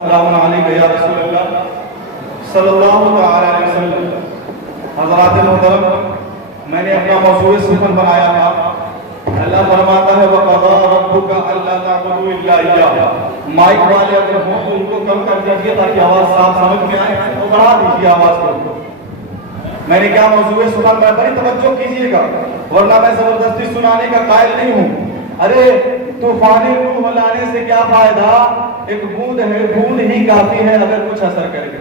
السلام علیکم یا رسول اللہ صلی اللہ تعالی علیہ وسلم۔ حضرات محترم، میں نے اپنا موضوع سخن بنایا تھا۔ اللہ فرماتا ہے وَقَضَىٰ رَبُّكَ أَلَّا تَعْبُدُوا إِلَّا إِيَّاهُ۔ مائک والے اگر ہوں تو ان کو کم کر دیجیے تاکہ آواز صاف سمجھ میں آئے، تو بڑھا دیجیے آواز کو۔ میں نے کیا موضوع سخن بنایا، بڑی توجہ کیجیے گا ورنہ میں زبردستی سنانے کا قائل نہیں ہوں۔ ارے طوفان روح لانے سے کیا فائدہ، ایک بوند ہے، بوند ہی کافی ہے اگر کچھ اثر کرے۔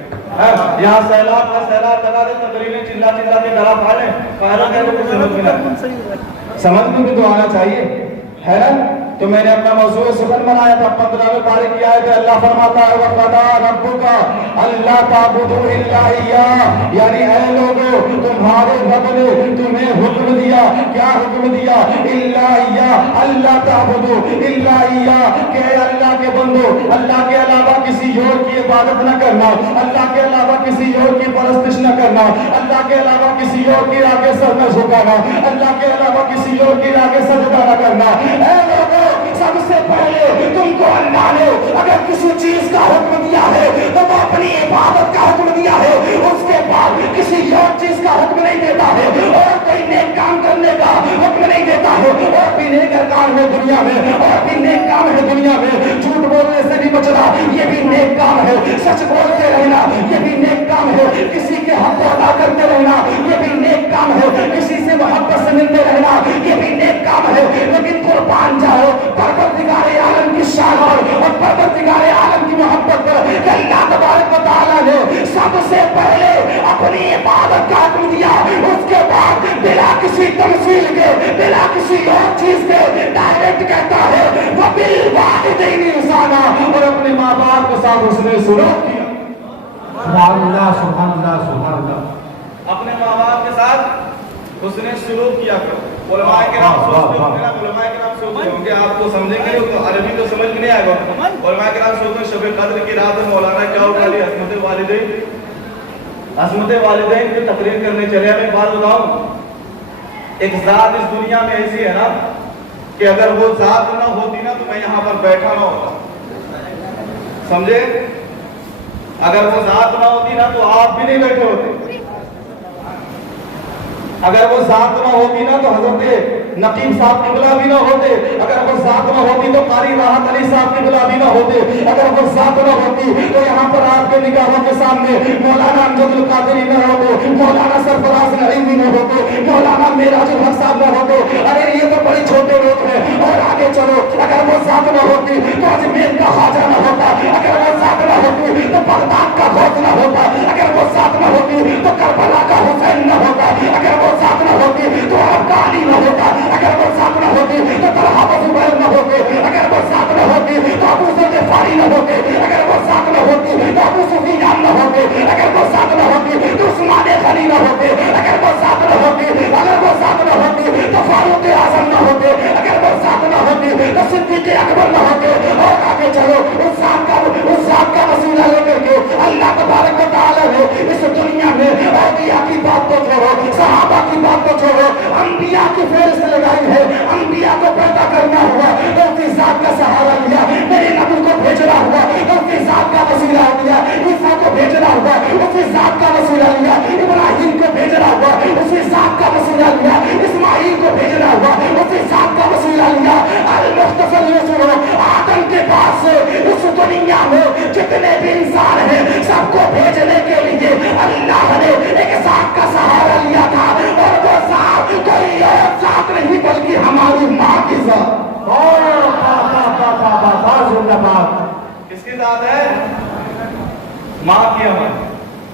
یہاں سیلاب کا سیلاب لگا دے، تقریریں چلا چلا کے ڈرا پھاڑے، فائدہ کیا کچھ سمجھ میں نہ سمجھ میں بھی تو آنا چاہیے، ہے نا؟ تو میں نے اپنا موضوع سخن بنایا تھا 15ویں پارے کی آیت ہے۔ اللہ فرماتا ہے وَقَضَىٰ رَبُّكَ أَلَّا تَعْبُدُوا إِلَّا إِيَّاهُ، یعنی اے لوگوں تمہارے رب نے تمہیں حکم دیا، کیا حکم دیا؟ إِلَّا إِيَّاهُ، أَلَّا تَعْبُدُوا إِلَّا إِيَّاهُ، کہ اے اللہ کے بندو اللہ کے علاوہ کسی اور کی عبادت نہ کرنا، اللہ کے علاوہ کسی اور کی پرستش نہ کرنا، اللہ کے علاوہ کسی اور کی آگے سر نہ جھکانا، اللہ کے علاوہ کسی اور کی آگے سجدہ نہ کرنا۔ اے لوگوں سب سے پہلے تم کو اللہ نے اگر کسی چیز کا حکم دیا ہے تو وہ اپنی عبادت کا حکم دیا ہے، اس کے بعد کسی اور چیز کا حکم نہیں دیتا ہے، اور کوئی نیک کام کرنے کا حکم نہیں دیتا ہے۔ اور بھی نیک کام ہے دنیا میں، اور بھی نیک کام ہے دنیا میں، جھوٹ بولنے سے بھی بچنا یہ بھی نیک کام ہے، سچ بولتے رہنا یہ بھی نیک کام ہے، کسی کے حق ادا کرتے رہنا یہ بھی نیک کام ہے، کسی سے محبت سے ملتے رہنا یہ بھی نیک کام ہے۔ لیکن قربان جاؤ پروردگار عالم کی شان اور پروردگار عالم کی محبت پر کہ اللہ تبارک و تعالیٰ نے سب سے پہلے اپنی عبادت کا حکم دیا، اس کے بعد بلا کسی تمثیل کے بلا کسی اور چیز کے ڈائریکٹ کہتا ہے وَبِالْوَالِدَيْنِ إِحْسَانًا، اور اپنے ماں باپ کے ساتھ اس نے سلوک کیا۔ سبحان اللہ سبحان اللہ سبحان اللہ۔ اپنے ماں باپ کے ساتھ اس نے سلوک کیا کرو۔ علماء کرام سوچتے ہوں گے نا، علماء کرام سوچتے ہوں گے آپ تو سمجھیں گے تو عربی تو سمجھ میں نہیں آئے گا۔ علماء کرام سوچتے ہیں شب قدر کی رات میں مولانا کیا اٹھا لی عصمت والدین، عصمت والدین کی تقریر کرنے چلے۔ میں بات بتاؤں، ایک ذات اس دنیا میں ایسی ہے نا کہ اگر وہ ذات نہ ہوتی نا تو میں یہاں پر بیٹھا نہ ہوتا، سمجھے؟ اگر وہ ذات نہ ہوتی نا تو آپ بھی نہیں بیٹھے ہوتے، اگر وہ ذات نہ ہوتی نا تو حضرت نقیب صاحب قبلہ بھی نہ ہوتے، اگر وہ ذات نہ ہوتی تو قاری راحت علی صاحب قبلہ بھی نہ ہوتے، اگر وہ ذات نہ ہوتی تو یہاں پر آپ کے نگاہوں کے سامنے مولانا امجد القادری نہ ہوتے، مولانا سرفراز نعیمی نہ ہوتے، مولانا معراج الحق صاحب نہ ہوتے۔ ارے یہ تو بڑے چھوٹے لوگ ہیں، اور آگے چلو، اگر وہ ذات نہ ہوتی تو اجمیر کا خواجہ نہ ہوتا، اگر وہ ذات نہ ہوتی تو بغداد کا غوث نہ ہوتا، اگر وہ ذات نہ ہوتی تو کربلا کا حسین نہ ہوتا، اگر وہ ذات نہ ہوتی تو آپ کا علی نہ ہوتا، اگر وہ ذات نہ ہوتی تو طلحہ و زبیر نہ ہوتے، اگر وہ ذات نہ ہوتی تو ابو ذر غفاری نہ ہوتے، اگر وہ ذات نہ ہوتی تو ابو سفیان نہ ہوتے، اگر وہ ذات نہ ہوتی تو عثمان غنی نہ ہوتے، اگر وہ ذات نہ ہوتی تو فاروق اعظم نہ ہوتے، اگر وہ ذات نہ ہوتی تو صدیق اکبر نہ ہوتے۔ اور آگے چلو، اس ذات کا وسیلہ لے کر کے اللہ تبارک و تعالیٰ نے اس دنیا میں اولیاء کی بات تو چھوڑو، صحابہ کی بات تو چھوڑو، انبیاء کی فہرست لگائی ہے۔ انبیاء کو پیدا کرنا ہوا تو اس کی ذات کا سہارا لیا، میرے نبی کو بھیجنا ہوا تو اس کی ذات کا وسیلہ لیا، عیسیٰ کو بھیجنا ہوا اس کی ذات کا وسیلہ لیا، ابراہیم کو بھیجنا ہوا اس کی ذات کا وسیلہ لیا، اسماعیل کو بھیجنا ہوا اس کی ذات کا وسیلہ لیا۔ المختصر یہ سنو، آدم کے بعد سے اس دنیا میں جتنے بھی انسان ہیں سب کو بھیجنے کے لیے اللہ نے ایک ذات کا سہارا لیا تھا، اور وہ ذات کوئی اور ذات نہیں بلکہ ہماری ماں کی ذات۔ کس کی ذات ہے؟ ماں کی،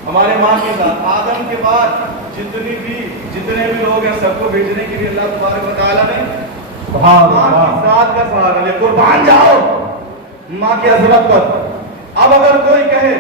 ہمارے ماں کی ذات۔ آدم کے بعد جتنے بھی لوگ ہیں سب کو بھیجنے کے لیے اللہ تبارک و تعالیٰ نے ماں کی ذات کا سہارا لیا۔ قربان جاؤ ماں کی عظمت پر۔ اب اگر کوئی کہے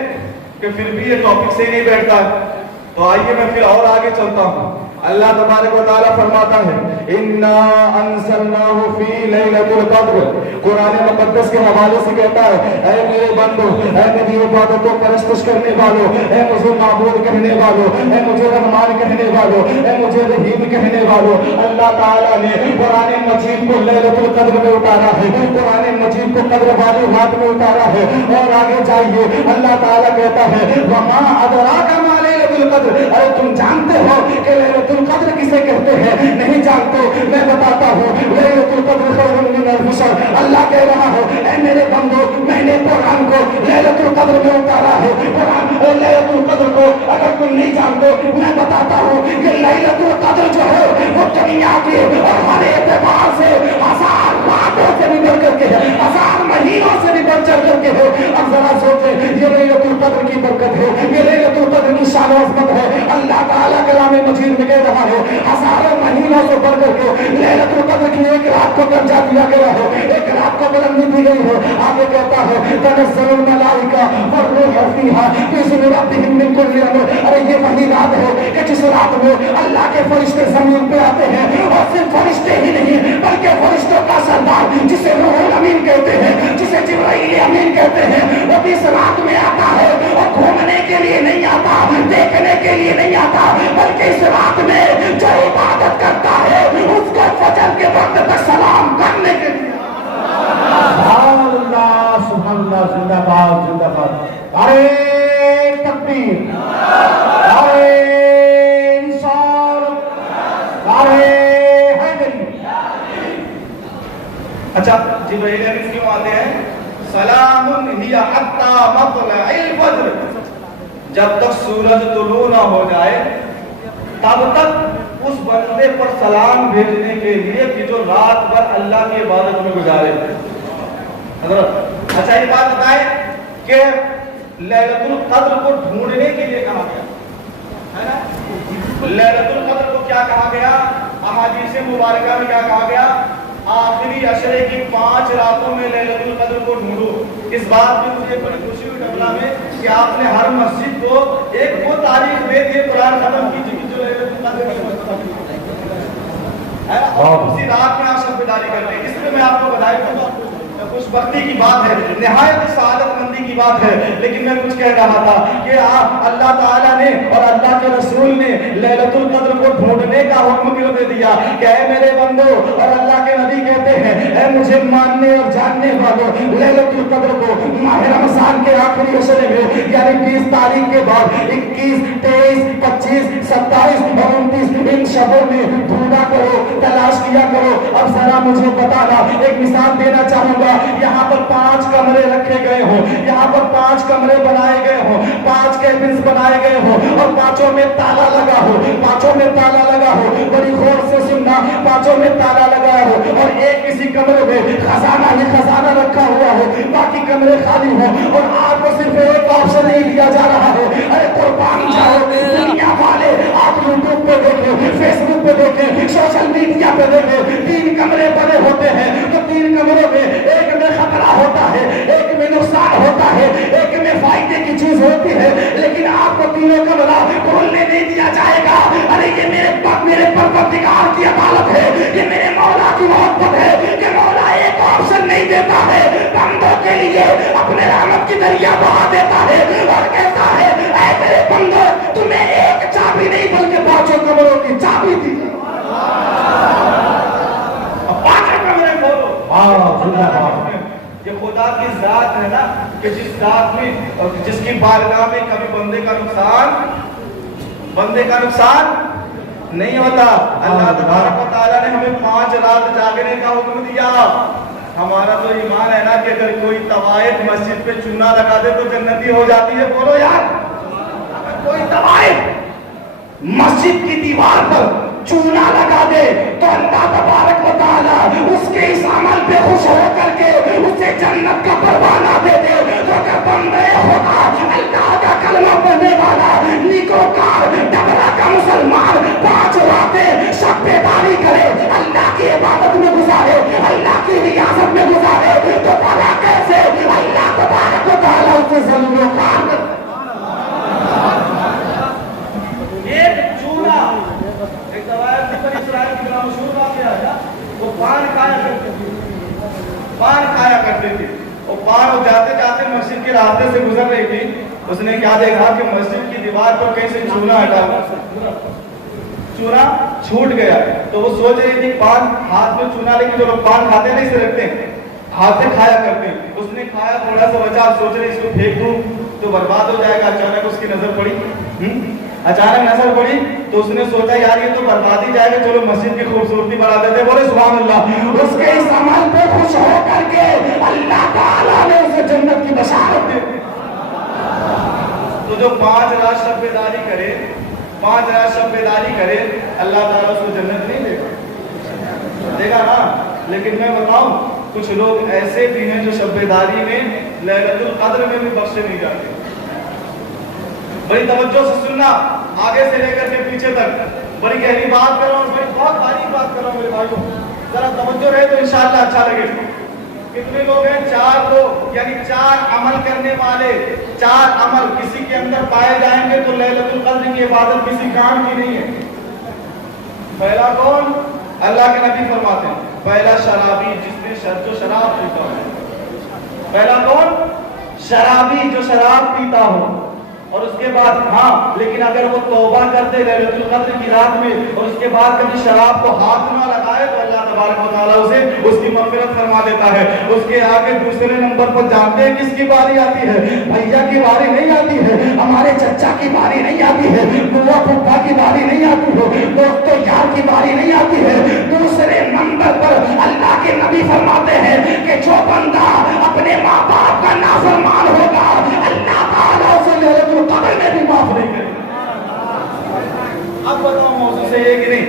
کہ پھر بھی یہ ٹاپک سے نہیں بیٹھتا ہے تو آئیے میں پھر اور آگے چلتا ہوں۔ اللہ تبارک و تعالیٰ فرماتا ہے اِنَّا أَنزَلْنَاهُ فِي لَيْلَةِ الْقَدْرِ، قرآن مقدس کے حوالے سے کہتا ہے اے میرے بندو، اے میری عبادت و پرستش کرنے والوں، اے مجھے معبود کہنے والوں، اے مجھے رحمان کہنے والوں، اے مجھے رحیم کہنے والوں، اللہ تعالیٰ نے قرآن مجید کو لیلۃ القدر میں اتارا ہے، قرآن مجید کو قدر والی رات میں اتارا ہے۔ اور آگے جائیے اللہ تعالیٰ کہتا ہے وَمَا أَدْرَاكَ مَا لَيْلَةُ الْقَدْرِ، ارے تم جانتے ہو کہ لیلۃ القدر کسے کہتے ہیں؟ نہیں جانتے، میں بتاتا ہوں لیلۃ القدر خیر من الف شہر۔ اللہ کہہ رہا ہے اے میرے بندو، میں نے قرآن کو لیلۃ القدر میں اتارا ہے۔ قرآن لیلۃ القدر کو اگر تم نہیں جانتے میں بتاتا ہوں کہ لیلۃ القدر جو ہے وہ دنیا کے اور ہر اعتبار سے 1000 راتوں سے بھی بڑھ کر کے ہے، 1000 مہینوں سے بھی بڑھ چڑھ کر کے ہے۔ اب ذرا سوچیں، یہ لیلۃ القدر کی برکت ہے، یہ لیلۃ القدر کی شان و عظمت ہے۔ اللہ تعالیٰ کلام مجید میں کہہ رہا ہے ہزاروں مہینوں سے بڑھ کر کے لیلۃ القدر کی ایک رات کو درجہ دیا گیا ہے، ایک رات کو بلندی دی گئی ہے۔ آگے کہتا ہے تنزل الملائکہ والروح فیہا بإذن ربہم من کل امر۔ ارے یہ وہی رات ہے کہ جس رات میں اللہ کے فرشتے زمین پہ آتے ہیں، اور صرف فرشتے ہی نہیں بلکہ فرشتوں کا سردار جسے روح الامین کہتے ہیں، جسے جبرائیل امین کہتے ہیں، وہ بھی اس رات میں آتا ہے۔ اور گھومنے کے لیے نہیں آتا، دیکھنے کے لیے نہیں آتا، بلکہ اس رات میں جو عبادت کرتا ہے اس کو فجر کے وقت تک سلام کرنے کے لیے۔ سبحان اللہ زندہ باد زندہ باد۔ ارے تکبیر، ارے انصار، ارے حیدری۔ اچھا جبرائیل امین کیوں آتے ہیں؟ سلام ہی حتی مطلع الفجر، جب تک سورج طلوع نہ ہو جائے تب تک اس بندے پر سلام بھیجنے کے لیے کہ جو رات بھر اللہ کی عبادت میں گزارے۔ حضرت اچھا یہ بات بتائیں کہ لیلۃ القدر کو ڈھونڈنے کے لیے کہا گیا ہے نا؟ لیلۃ القدر کو کیا کہا گیا؟ احادیث مبارکہ میں کیا کہا گیا؟ آخری عشرے کی 5 راتوں میں لیلۃ القدر کو ڈھونڈو۔ اس بات میں مجھے بڑی خوشی ہوئی ڈبلا میں کہ آپ نے ہر مسجد کو ایک وہ تاریخ دے دی قرآن ختم کی جو لیلۃ القدر ہے، اور اسی رات میں آپ سب بیداری کرتے ہیں۔ اس میں آپ کو بدائی کروں، خوش بختی کی بات ہے، نہایت سعادت مندی کی بات ہے۔ لیکن میں کچھ کہہ رہا تھا کہ اللہ تعالیٰ نے اور اللہ کے رسول نے لیلۃ القدر کو ڈھونڈنے کا حکم کیوں دے دیا کہ اے میرے بندو، اور اللہ کے نبی کہتے ہیں اے مجھے ماننے اور جاننے والوں، لیلۃ القدر کو ماہ رمضان کے آخری عشرے میں یعنی 20 تاریخ کے بعد 21، 23، 25، 27 اور 29 ان شبوں میں ڈھونڈا کرو، تلاش کیا کرو۔ اب ذرا مجھے بتانا، ایک مثال دینا چاہوں گا۔ یہاں پر 5 کمرے رکھے گئے ہوں، یہاں پر 5 کمرے بنائے گئے ہوں، 5 کیبنز بنائے گئے ہوں، اور 5 میں تالا لگا ہو، 5 میں تالا لگا ہو، بڑی غور سے سننا، 5 میں تالا لگا ہو، اور ایک کسی کمرے میں خزانہ ہی خزانہ رکھا ہوا ہو، باقی کمرے خالی ہوں، اور آپ کو صرف ایک آپشن نہیں دیا جا رہا ہے۔ ارے قربان جاؤ، دنیا والے آپ یوٹیوب پہ دیکھیں، فیس بک پہ دیکھیں، سوشل میڈیا پہ دیکھیں، 3 کمرے بنے ہوتے ہیں، تو 3 کمروں میں ایک میں خطرہ ہوتا ہے، ایک میں نقصان ہوتا ہے، ایک میں فائدے کی چیز ہوتی ہے، لیکن آپ کو تینوں کمرہ کھولنے نہیں دیا جائے گا۔ ارے یہ میرے پروردگار کی عدالت ہے، یہ میرے مولا کی محبت ہے کہ مولا ایک آپشن نہیں دیتا ہے، بندوں کے لیے اپنے رحمت کی دریا بہا دیتا ہے اور کہتا ہے اے میرے بندو، تمہیں ایک چابی نہیں بلکہ 5 کمروں کی چابی دی۔ اب 5 کمرے کھولو۔ یہ خدا کی ذات ہے نا کہ جس ذات میں اور جس کی بارگاہ میں کبھی بندے کا نقصان نہیں ہوتا۔ اللہ تبارک و تعالیٰ نے ہمیں 5 رات جاگنے کا حکم دیا۔ ہمارا تو ایمان ہے نا کہ اگر کوئی طوائف مسجد پہ چونا لگا دے تو جنتی ہو جاتی ہے۔ بولو یار، اگر کوئی طوائف مسجد کی دیوار پر چونا لگا دے تو اللہ تبارک و تعالیٰ اس کے اس عمل پہ خوش ہو کر کے اسے جنت کا پروانہ دے دے۔ تو اگر بندے خدا اللہ کا کلمہ پڑھنے والا نیکوکار ڈبرا کا مسلمان 5 راتیں شب بیداری کرے، اللہ کی عبادت میں گزارے، اللہ کی ریاضت میں گزارے، تو بھلا کیسے اللہ تبارک و تعالیٰ اسے ذلیل و خوار کرے۔ ایک چونا पान खाया करती थी। और पान वो जाते जाते मस्जिद के रास्ते से गुजर रही थी, उसने क्या देखा कि मस्जिद की दीवार पर कहीं से चूना हटा हुआ, चूना छूट गया। तो वो सोच रही थी पान हाथ में चूना, लेकिन जो लोग पान खाते हैं ना इसे रखते हैं, हाथ से खाया करते हैं। उसने खाया, थोड़ा सा बचा, सोच रही इसको फेंक दूं तो बर्बाद हो जाएगा। अचानक उसकी नजर पड़ी, अचानक नजर पड़ी तो उसने सोचा यार ये तो बर्बाद ही जाएगा, चलो मस्जिद की खूबसूरती बढ़ा देते। बोले सुभान अल्लाह। उसके इस अमल पे खुश हो करके अल्लाह ताला ने उसे जन्नत की बशारत दे दी। तो जो 5 रात शब्बेदारी करे, 5 रात शब्बेदारी करे, अल्लाह ताला उसको जन्नत नहीं देगा, देगा ना। लेकिन मैं बताऊं, कुछ लोग ऐसे भी हैं जो शब्बेदारी में लैलतुल कद्र में भी बख्शे नहीं जाते। बड़ी तवज्जो से सुनना, आगे से लेकर के पीछे तक बड़ी गहरी बात कर रहा हूँ, बड़ी बहुत बारीक बात कर रहा हूँ मेरे भाइयों, जरा तवज्जो रहे तो इंशाअल्लाह अच्छा लगेगा। कितने लोग हैं? 4 लोग, यानी 4 अमल करने वाले, 4 अमल किसी के अंदर पाए जाएंगे तो लैलतुल कद्र की इबादत किसी काम की नहीं है। पहला कौन? अल्लाह के नबी फरमाते हैं, पहला शराबी जिसने जो शराब पीता हो। पहला कौन? शराबी जो शराब पीता हो। और उसके बाद हाँ, लेकिन अगर वो तौबा कर दे लैलतुल कद्र की रात में और उसके बाद कभी शराब को हाथ ना लगाए तो अल्लाह तबारक व तआला उसे उसकी मग़फ़िरत फरमा देता है। उसके आगे दूसरे नंबर पर जानते हैं किसकी बारी आती है? भैया की बारी नहीं आती है, हमारे चचा की बारी नहीं आती है, बुआ फूफा की बारी नहीं आती है, दोस्तों यार की बारी नहीं आती है। दूसरे नंबर पर अल्लाह के नबी फरमाते हैं कि जो बंदा अपने माँ बाप का नाफरमान होगा, अल्लाह ताला उसे लैलतुल कद्र में भी माफ नहीं करेगा। अब बताओ मौजूद से है कि नहीं,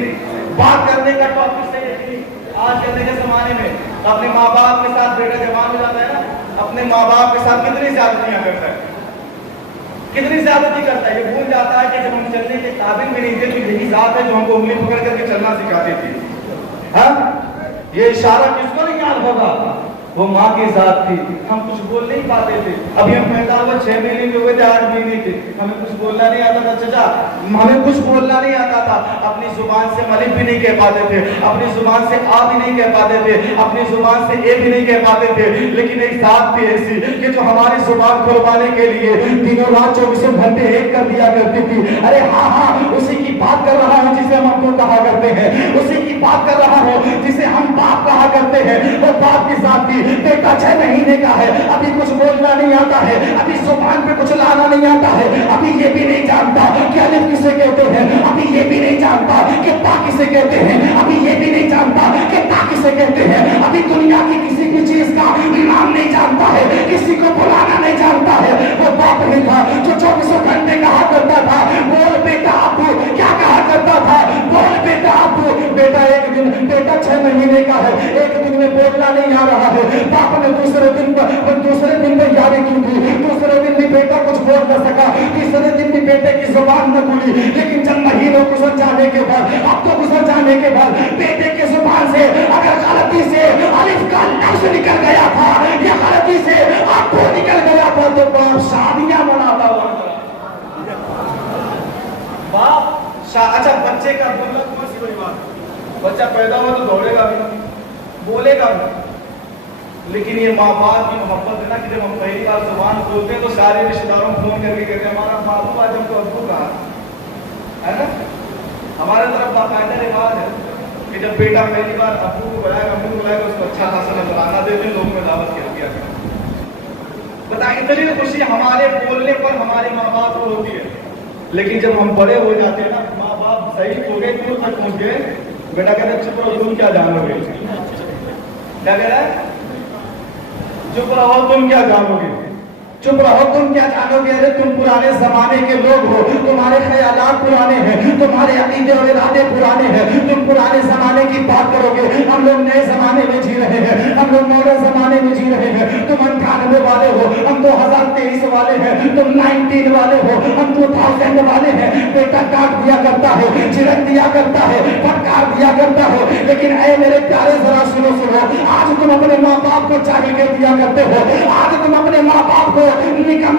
बात करने का टॉपिक सही है कि नहीं? आज कहने के जमाने में अपने माँ बाप के साथ बेटा जवान हो जाता है ना, अपने माँ बाप के साथ कितनी ज्यादतियां करता है, कितनी ज्यादती करता है। ये भूल जाता है कि जब हम चलने के काबिल भी नहीं थे तो यही जात है जो हमको उंगली पकड़ करके चलना सिखाती थी। हाँ, ये इशारा किसको नहीं याद होगा? वो माँ की जात थी। हम कुछ बोल नहीं पाते थे, अभी हम पैदा हुए 6 महीने के हुए थे, 8 महीने के, हमें कुछ बोलना नहीं आता था चचा, हमें कुछ बोलना नहीं आता था। अपनी जुबान से मलिक भी नहीं कह पाते थे, अपनी जुबान से आ भी नहीं कह पाते थे, अपनी जुबान से ए भी नहीं कह पाते थे। लेकिन एक जात थी ऐसी कि जो हमारी जुबान खुलवाने के लिए दिनों रात 24 घंटे एक कर दिया करती थी। अरे हाँ हाँ, उसी की बात कर रहा हूँ जिसे हम अब्बू कहा करते हैं, उसी की बात कर रहा हूँ जिसे हम बाप कहा करते हैं। वो बाप की जात थी, बेटा 6 महीने का है, अभी कुछ बोलना नहीं आता है, अभी जुबान पे कुछ लाना नहीं आता है, अभी ये भी नहीं जानता कि अलिफ किसे कहते हैं, अभी ये भी नहीं जानता कि बा किसे कहते हैं, अभी ये भी नहीं जानता कि ता किसे कहते हैं, अभी दुनिया की किसी भी चीज का नाम नहीं जानता है, किसी को बुलाना नहीं जानता है। वो बाप नहीं था जो 24 घंटे कहा करता था, बोल बेटा अब्बू, क्या कहा करता था? बोल बेटा अब्बू। बेटा एक दिन, बेटा 6 महीने का है, एक दिन में बोलना नहीं आ रहा है, बाप ने दूसरे दिन पर यारी की थी, दूसरे दिन भी बेटा कुछ बोल न सका, तीसरे दिन भी बेटे की जुबान न खुली। लेकिन जब महीनों गुजर जाने के बाद, अब तो गुजर जाने के बाद बेटे की जुबान से अगर गलती से अलिफ का लफ्ज निकल गया था या गलती से आपको निकल गया था तो बाप शादियां मनाता हुआ। बाप अच्छा, बच्चे का बोलना कौन सी बड़ी बात? बच्चा पैदा हुआ तो दौड़ेगा भी, बोलेगा भी, लेकिन ये माँ बाप की मोहब्बत है ना कि जब हम पहली बार जुबान खोलते हैं तो सारे रिश्तेदारों को फोन करके कहते हैं हमारा बाबू आज हमको अब्बू कहा है ना। हमारे तरफ बाकायदा रिवाज है कि जब बेटा पहली बार अब्बू को बुलाएगा, अब्बू को बुलाएगा, उसको अच्छा खासा नजराना देते, लोगों में दावत किया गया। बताइए, इतनी खुशी हमारे बोलने पर हमारे माँ बाप को होती है। लेकिन जब हम बड़े हो जाते हैं ना, माँ बाप सही हो गए, दूर तक पहुंच गए, बेटा कहते चुप रहो, तुम क्या जानोगे? क्या कह रहा है? चुप रहो, तुम क्या जानोगे? चुप रहो, तुम क्या जानोगे? अरे तुम पुराने जमाने के लोग हो, तुम्हारे ख्यालात पुराने हैं, तुम्हारे अकीदे और इरादे पुराने हैं, तुम पुराने जमाने की बात करोगे। हम लोग नए जमाने में जी रहे हैं, हम लोग मॉडर्न जमाने में जी रहे हैं। तुम 98 वाले हो, हम 2023 वाले हैं, तुम 19 वाले हो, हम 2000 वाले हैं। बेटा डांट दिया करता है, झिड़क दिया करता है, फटकार दिया करता है, लेकिन ऐ मेरे प्यारे जरा सुनो सुनो, आज तुम अपने माँ बाप को जाहिल कह दिया करते हो, आज तुम अपने माँ बाप को निकम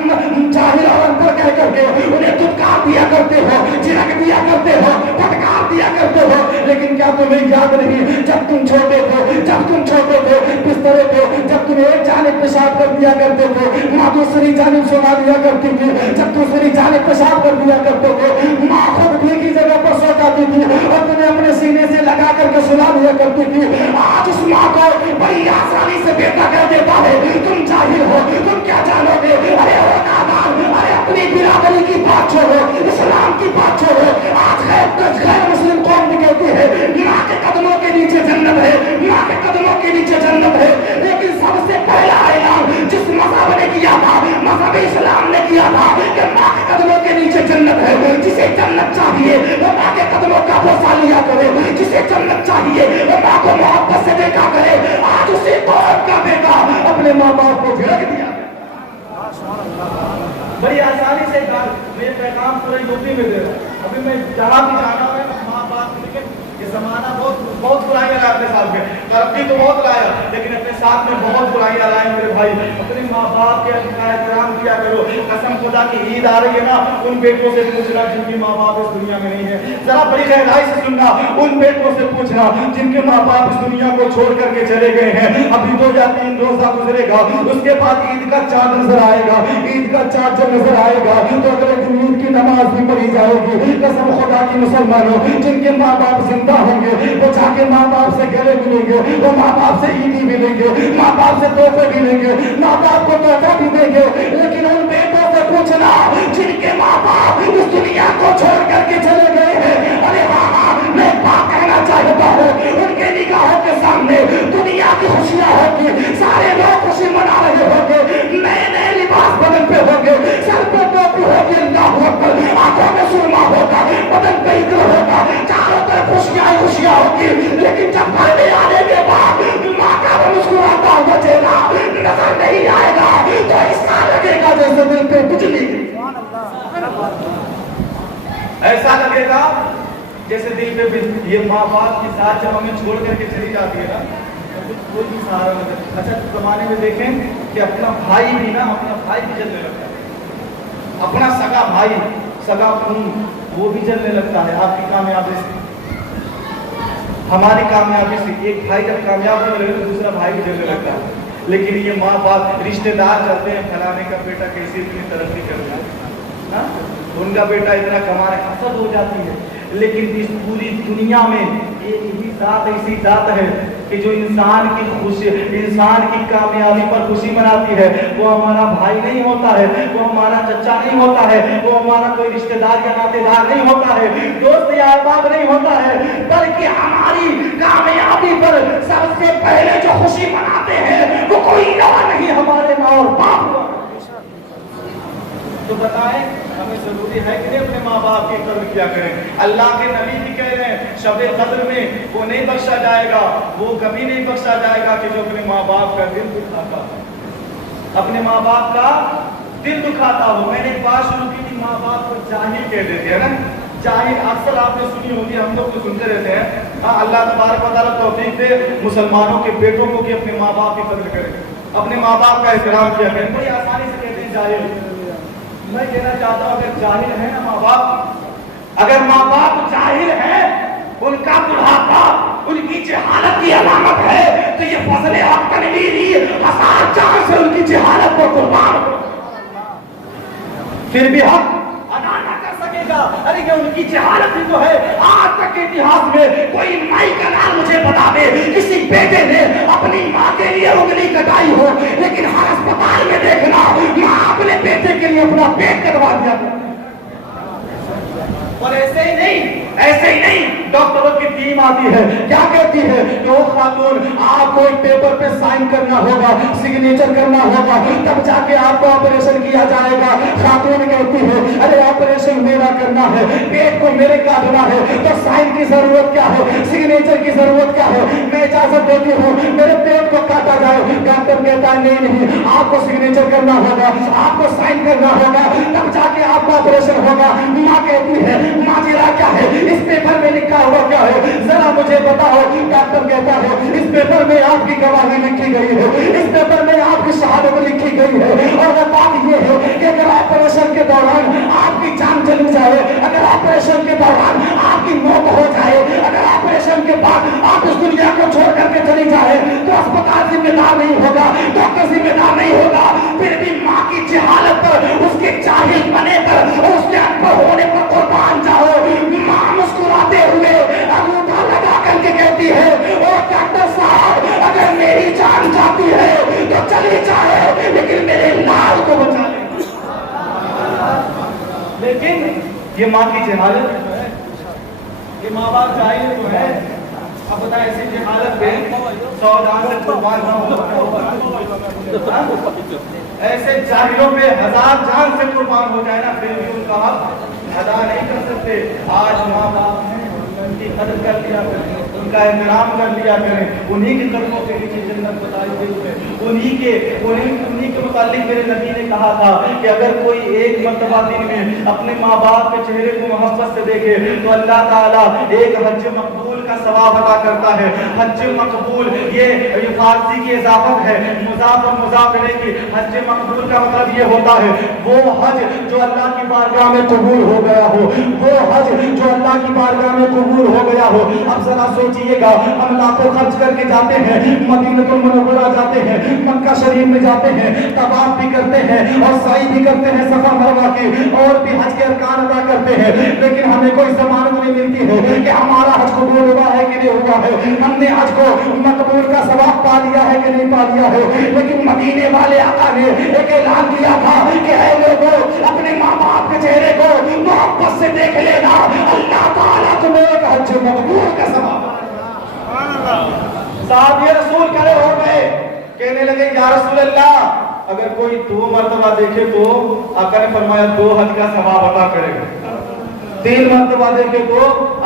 जाहिल और अनपढ़ कह करके उन्हें धुतकार दिया करते हो, झिड़क दिया करते हो, फटकार दिया करते हो। लेकिन क्या तुम्हें याद नहीं, जब तुम छोटे थे बिस्तरे पे पेशाब कर दिया करते थे, माँ दूसरी जानिब सुला दिया करती थी। जब दूसरी जानिब पेशाब कर दिया करते थे, माँ खुद भी की जगह पर सो जाती थी और तुम्हें अपने सीने से लगा करके सुला दिया करती थी। आज उस माँ को बड़ी आसानी से बेटा कह देता है, तुम जाहिल हो, तुम क्या जानोगे, अरे हो नादान, अरे अपनी बिरादरी की बात छोड़ो, इस्लाम की बात छोड़ो। आज गैर मुस्लिम कौम भी कहती है माँ के कदमों के नीचे जन्नत है, माँ के कदमों के नीचे जन्नत है। लेकिन सबसे पहला ऐलान जिस मज़हब ने किया था, मज़हब इस्लाम ने किया था कि माँ के कदमों के नीचे जन्नत है। जिसे जन्नत चाहिए वो माँ के कदमों का बोसा लिया करे, जिसे जन्नत चाहिए वो माँ को मोहब्बत से देखा करे। आज उसी कौम का बेटा अपने माँ बाप को झिड़क दिया। बड़ी आसानी से मैं पैगाम पूरे यूपी में दे रहा हूँ। अभी मैं जहाँ भी जाना है माँ बाप लेकिन ये जमाना बहुत बुराइयां लाया अपने साथ में, तरक्की तो बहुत लाया लेकिन अपने साथ में बहुत बुराइयां लाए मेरे भाई। अपने माँ बाप के एहतराम किया करो। कसम खुदा की ईद आ रही है ना, उन बेटों से पूछना जिनकी माँ बाप इस दुनिया में नहीं है। जरा बड़ी गहराई से सुनना, उन बेटों से पूछना जिनके माँ बाप इस दुनिया को छोड़ करके चले गए हैं। अभी 2 या 3 रोजा गुजरेगा, उसके बाद ईद का चाँद नजर आएगा। ईद का चाँद जब नजर आएगा तो अगले दिन ईद की नमाज भी पढ़ी जाएगी। कसम खुदा की मुसलमानों, जिनके माँ बाप जिंदा होंगे वो जाके माँ बाप से गले मिलेंगे, वो माँ बाप से ईदी मिलेंगे, माँ बाप से तोहफे मिलेंगे, माँ बाप को तोहफा भी देंगे। लेकिन उन बेटों से पूछना जिनके माँ बाप इस दुनिया को छोड़ करके चले गए हैं। अरे हाँ, मैं बात कहना चाहता हूँ, उनके निगाहों के सामने दुनिया की खुशियाँ होगी, सारे लोग खुशी मना रहे होंगे, नए नए लिबास बदन पे होंगे, सर पे टोपी होगी, अल्लाहू अकबर, आंखों में सुरमा होगा, बदन पे इत्र होगा, चारों तरफ खुशियाँ होगी। लेकिन जब घर में आने के बाद माँ का वो मुस्कुराता हुआ चेहरा नजर नहीं आएगा तो ऐसा लगेगा जैसे दिल पे बिजली। ऐसा लगेगा जैसे दिल पे बिजली। ये माँ बाप की साथ जब हमें छोड़ करके चली जाती है ना तो कुछ कोई भी सहारा नजर। अच्छा जमाने में देखें कि अपना भाई भी जलने लगता है, अपना सगा भाई, सगा खून वो भी जलने लगता है आपकी कामयाबी से, हमारी कामयाबी से। एक भाई जब कामयाब होने लगे तो दूसरा भाई भी जलने लगता है। लेकिन ये माँ बाप रिश्तेदार चलते हैं, फलाने का बेटा कैसे इतनी तरक्की कर रहा है, उनका बेटा इतना कमा रहा है, हसद हो जाती है। लेकिन इस पूरी दुनिया में एक ही जात ऐसी जात है कि जो इंसान की खुशी, इंसान की कामयाबी पर खुशी मनाती है। वो हमारा भाई नहीं होता है, वो हमारा चचा नहीं होता है, वो हमारा कोई रिश्तेदार या नातेदार नहीं होता है, दोस्त या अहबाब नहीं होता है, बल्कि हमारी कामयाबी पर सबसे पहले जो खुशी मनाते हैं वो कोई और नहीं, हमारे माँ और बाप। तो बताएं हमें जरूरी है कि नहीं अपने माँ बाप की कदर किया करें। अल्लाह के नबी भी कह रहे हैं शब-ए कद्र में वो नहीं बख्शा जाएगा, वो कभी नहीं बख्शा जाएगा कि जो अपने माँ बाप का दिल दुखाता हो, अपने माँ बाप का दिल दुखाता हो। मैंने एक बात शुरू की थी, माँ बाप को जाहिल कह देते हैं ना, जाहिल अक्सर आपने सुनी होगी, हम लोग तो सुनते रहते हैं। हाँ, अल्लाह तबारक व तआला तौफीक दे मुसलमानों के बेटों को कि अपने माँ बाप की कदर करें, अपने माँ बाप का एहतराम किया करें। बड़ी आसानी से कहते हैं जाहिल। मैं कहना चाहता हूँ अगर जाहिल है ना माँ बाप, अगर माँ बाप जाहिल है, उनका बुढ़ापा उनकी जहालत की अलामत है, तो ये फजले हक तनवीरी हजार जान से उनकी जहालत को कुर्बान फिर भी हक अदा न कर सकेगा। अरे ये उनकी जहालत ही तो है। आज तक के इतिहास में कोई माई का नाम मुझे बता दे किसी बेटे ने अपनी माँ के लिए उंगली कटाई हो, लेकिन हर अस्पताल में देखना माँ अपने बेटे के लिए अपना पेट कटवा दिया। और ऐसे ही नहीं डॉक्टरों की टीम आती है, क्या कहती है कि वो खातून आपको एक पेपर पे साइन करना होगा, सिग्नेचर करना होगा, तब जाके आपको ऑपरेशन किया जाएगा। खातून कहती है अरे ऑपरेशन मेरा करना है, पेट को मेरे काटना है, तो साइन की जरूरत क्या है, सिग्नेचर की जरूरत क्या है, मैं इजाजत देती हूँ मेरे पेट को काटा जाए। डॉक्टर कहता है नहीं, आपको सिग्नेचर करना होगा, आपको साइन करना होगा, तब जाके आपका ऑपरेशन होगा। माँ कहती है माजरा क्या है, इस पेपर में लिखा हुआ क्या है, जरा मुझे बताओ। डॉक्टर कहता है इस पेपर में आपकी गवाही लिखी गई है, इस पेपर में आपकी शहादत लिखी गई है, और बात ये है कि अगर ऑपरेशन के दौरान आपकी जान चली जाए, अगर ऑपरेशन के दौरान आपकी मौत हो जाए, अगर ऑपरेशन के बाद आप इस दुनिया को छोड़ करके चली जाए, तो अस्पताल जिम्मेदार नहीं होगा, डॉक्टर जिम्मेदार नहीं होगा। फिर भी माँ की जहालत पर, उसके जाहिल बने पर, उसके अनपढ़ होने पर कुर्बान जाओ। माँ मुस्कुराते हुए अंगूठा लगा करके कहती है, ओ डॉक्टर साहब, अगर मेरी जान जाती है तो चली जाए, लेकिन मेरे लाल को बचा ले। लेकिन ये माँ की जहालत है, ये माँ बाप चाहिए तो है। अब बता ऐसी जहालत में 100 जान से कुर्बान ना हो, ऐसे जाहिलों पे 1000 जान से कुर्बान हो जाए ना, फिर भी उनका हक अदा नहीं कर सकते। आज माँ बाप हैं, उनकी कदर कर लिया करें, उनका एहतराम कर लिया करें, उन्हीं के कदमों के नीचे जन्नत बताई गई है। उन्हीं के मुतालिक मेरे नबी ने कहा था कि अगर कोई एक मर्तबा दिन में अपने माँ बाप के चेहरे को मोहब्बत से देखे तो अल्लाह ताला एक हज मकबूल का सवाब अदा करता है। हज मकबूल ये फारसी की इजाफत है, मुजाफ और मुजाफ इलैह की। हज मकबूल का मतलब ये होता है वो हज जो अल्लाह की बारगाह में कबूल हो गया हो, वो हज जो अल्लाह की बारगाह में कबूल हो गया हो। अब जरा सोचिएगा, हम लाखों खर्च करके जाते हैं, मदीनतुल मुनव्वरा जाते हैं, मक्का शरीफ में जाते हैं, तवाफ भी करते हैं और सई भी करते हैं सफा मरवा की, और भी हज के अरकान अदा करते हैं, लेकिन हमें कोई जमानत नहीं मिलती है कि हमारा हज कबूल हुआ है कि नहीं हुआ है, हमने हज को मकबूल का सवाब पा लिया है कि नहीं पा लिया है। लेकिन मदीने वाले आका ने एक ऐलान किया था कि ऐ लोगों, अपने माँ बाप के चेहरे को मोहब्बत से देख लेना, अल्लाह ताला तुम्हें एक हज मकबूल का सवाब। साहब ये रसूल खड़े हो गए, कहने लगे या रसूल अल्लाह, अगर कोई 2 मर्तबा देखे तो आका ने फरमाया 2 हज का सवाब अदा करेगा। 3 मर्तबा देखे तो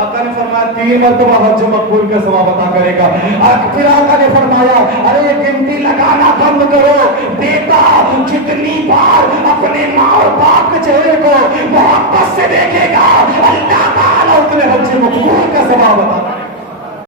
आका ने फरमाया 3 मर्तबा हज मकबूल का सवाब अदा करेगा। फिर आका ने फरमाया, अरे गिनती लगाना बंद करो बेटा, जितनी बार अपने माँ और बाप के चेहरे को मोहब्बत से देखेगा, अल्लाह ताला उतने हज मकबूल का सवाब अदा करेगा।